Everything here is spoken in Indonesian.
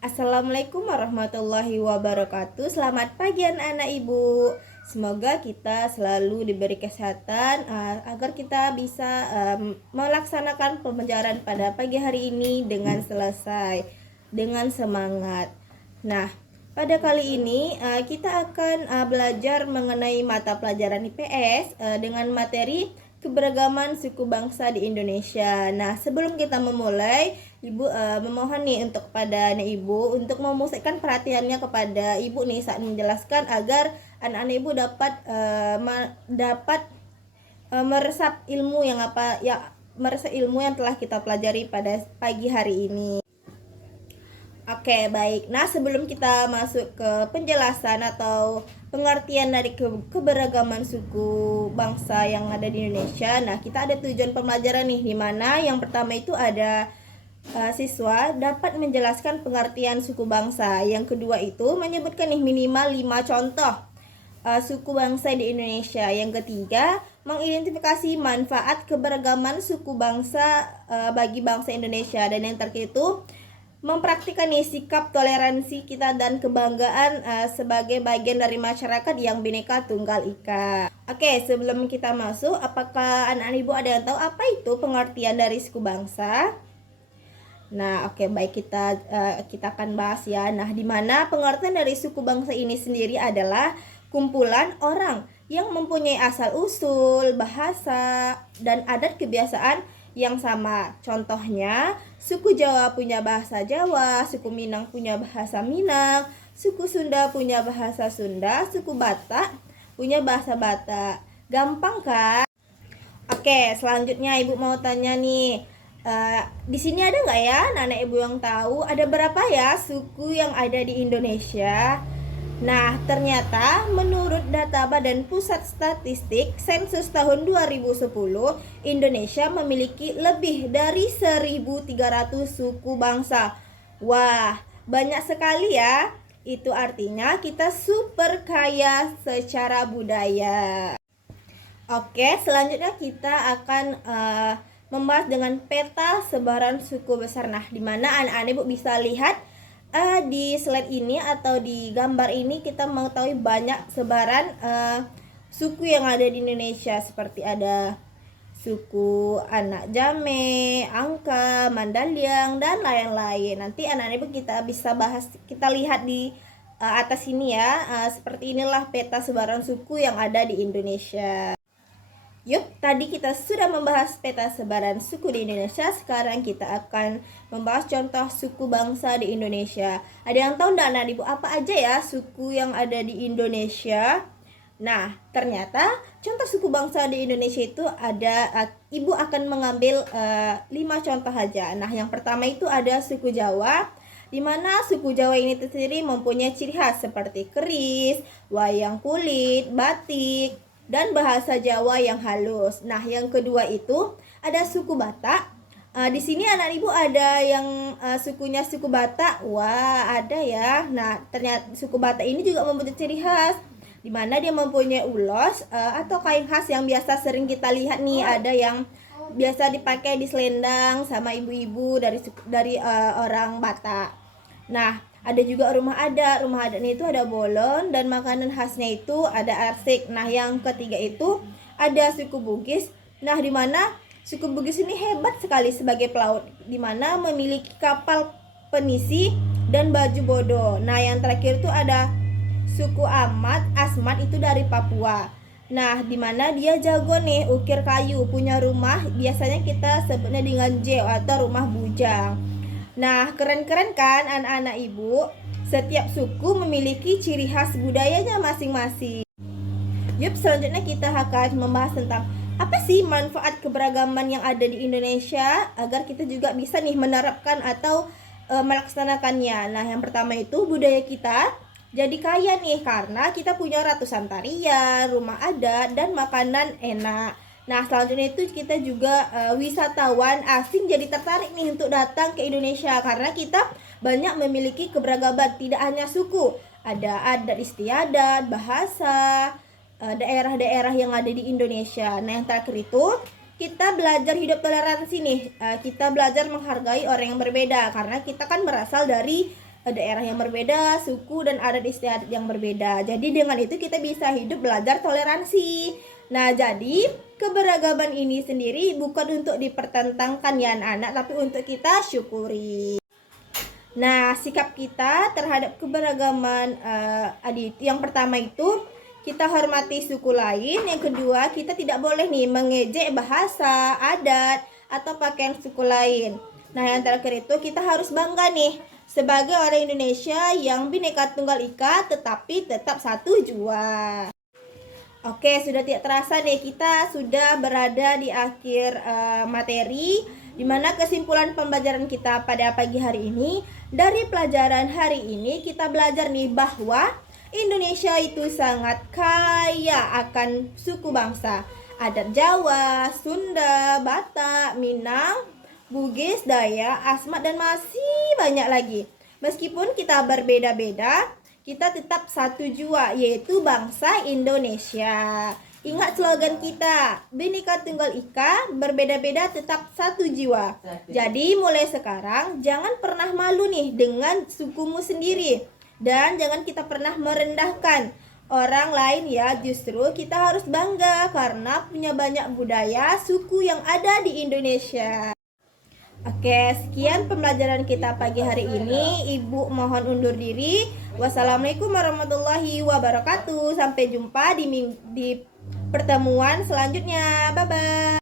Assalamualaikum warahmatullahi wabarakatuh. Selamat pagi anak-anak ibu. Semoga kita selalu diberi kesehatan agar kita bisa melaksanakan pembelajaran pada pagi hari ini dengan selesai, dengan semangat. Nah, pada kali ini kita akan belajar mengenai mata pelajaran IPS dengan materi keberagaman suku bangsa di Indonesia. Nah, sebelum kita memulai, Ibu memohon nih untuk kepada anak Ibu untuk memusatkan perhatiannya kepada Ibu nih saat menjelaskan agar anak-anak Ibu dapat meresap ilmu meresap ilmu yang telah kita pelajari pada pagi hari ini. Oke, baik. Nah, sebelum kita masuk ke penjelasan atau pengertian dari keberagaman suku bangsa yang ada di Indonesia, nah kita ada tujuan pembelajaran nih, di mana yang pertama itu ada siswa dapat menjelaskan pengertian suku bangsa. Yang kedua itu menyebutkan nih minimal 5 contoh suku bangsa di Indonesia. Yang ketiga, mengidentifikasi manfaat keberagaman suku bangsa bagi bangsa Indonesia. Dan yang terakhir itu mempraktikkan nih sikap toleransi kita dan kebanggaan sebagai bagian dari masyarakat yang Bhinneka Tunggal Ika. Oke, sebelum kita masuk, apakah anak-anak ibu ada yang tahu apa itu pengertian dari suku bangsa? Nah, oke, baik, kita akan bahas ya. Nah, di mana pengertian dari suku bangsa ini sendiri adalah kumpulan orang yang mempunyai asal usul, bahasa, dan adat kebiasaan yang sama. Contohnya, suku Jawa punya bahasa Jawa, suku Minang punya bahasa Minang, suku Sunda punya bahasa Sunda, suku Batak punya bahasa Batak. Gampang kan? Oke, selanjutnya Ibu mau tanya nih, di sini ada nggak ya anak ibu yang tahu ada berapa ya suku yang ada di Indonesia? Nah, ternyata menurut data Badan Pusat Statistik Sensus tahun 2010, Indonesia memiliki lebih dari 1.300 suku bangsa. Wah, banyak sekali ya. Itu artinya kita super kaya secara budaya. Oke, selanjutnya kita akan membahas dengan peta sebaran suku besar. Nah, di mana anak-anak ibu bisa lihat di slide ini atau di gambar ini kita mengetahui banyak sebaran suku yang ada di Indonesia, seperti ada suku Anak Jame, Angka, Mandaliang, dan lain-lain. Nanti anak-anak ibu kita bisa bahas, kita lihat di atas ini ya. Seperti inilah peta sebaran suku yang ada di Indonesia. Yuk, tadi kita sudah membahas peta sebaran suku di Indonesia. Sekarang kita akan membahas contoh suku bangsa di Indonesia. Ada yang tahu enggak anak ibu apa aja ya suku yang ada di Indonesia? Nah, ternyata contoh suku bangsa di Indonesia itu ada, ibu akan mengambil 5 contoh aja. Nah, yang pertama itu ada suku Jawa, di mana suku Jawa ini sendiri mempunyai ciri khas seperti keris, wayang kulit, batik, dan bahasa Jawa yang halus. Nah, yang kedua itu ada suku Batak. Di sini anak ibu ada yang sukunya suku Batak. Wah, ada ya. Nah, ternyata suku Batak ini juga mempunyai ciri khas, di mana dia mempunyai ulos atau kain khas yang biasa sering kita lihat nih. Ada yang biasa dipakai di selendang sama ibu-ibu dari orang Batak. Nah, ada juga rumah adatnya itu ada bolon, dan makanan khasnya itu ada arsik. Nah, yang ketiga itu ada suku Bugis. Nah, di mana suku Bugis ini hebat sekali sebagai pelaut, di mana memiliki kapal penisi dan baju bodo. Nah, yang terakhir itu ada suku Asmat itu dari Papua. Nah, di mana dia jago nih ukir kayu, punya rumah biasanya kita sebutnya dengan jeo atau rumah bujang. Nah, keren-keren kan anak-anak ibu? Setiap suku memiliki ciri khas budayanya masing-masing. Yuk, selanjutnya kita akan membahas tentang apa sih manfaat keberagaman yang ada di Indonesia agar kita juga bisa nih menerapkan atau melaksanakannya. Nah, yang pertama itu budaya kita jadi kaya nih karena kita punya ratusan tarian, rumah adat, dan makanan enak. Nah, selanjutnya itu kita juga wisatawan asing jadi tertarik nih untuk datang ke Indonesia karena kita banyak memiliki keberagaman, tidak hanya suku, ada adat istiadat, bahasa, daerah-daerah yang ada di Indonesia. Nah, yang terakhir itu kita belajar hidup toleransi nih. Kita belajar menghargai orang yang berbeda karena kita kan berasal dari daerah yang berbeda, suku dan adat istiadat yang berbeda. Jadi dengan itu kita bisa hidup belajar toleransi. Nah, jadi keberagaman ini sendiri bukan untuk dipertentangkan ya anak-anak, tapi untuk kita syukuri. Nah, sikap kita terhadap keberagaman yang pertama itu kita hormati suku lain. Yang kedua, kita tidak boleh nih mengejek bahasa, adat, atau pakaian suku lain. Nah, yang terakhir itu kita harus bangga nih sebagai orang Indonesia yang Bhinneka Tunggal Ika tetapi tetap satu jua. Oke, sudah tidak terasa nih kita sudah berada di akhir materi, di mana kesimpulan pembelajaran kita pada pagi hari ini. Dari pelajaran hari ini kita belajar nih bahwa Indonesia itu sangat kaya akan suku bangsa. Adat Jawa, Sunda, Batak, Minang, Bugis, Dayak, Asmat, dan masih banyak lagi. Meskipun kita berbeda-beda, kita tetap satu jua, yaitu bangsa Indonesia. Ingat slogan kita, Bhinneka Tunggal Ika, berbeda-beda tetap satu jiwa. Jadi mulai sekarang jangan pernah malu nih dengan sukumu sendiri. Dan jangan kita pernah merendahkan orang lain ya. Justru kita harus bangga karena punya banyak budaya, suku yang ada di Indonesia. Oke, sekian pembelajaran kita pagi hari ini. Ibu mohon undur diri. Wassalamualaikum warahmatullahi wabarakatuh. Sampai jumpa di pertemuan selanjutnya. Bye-bye.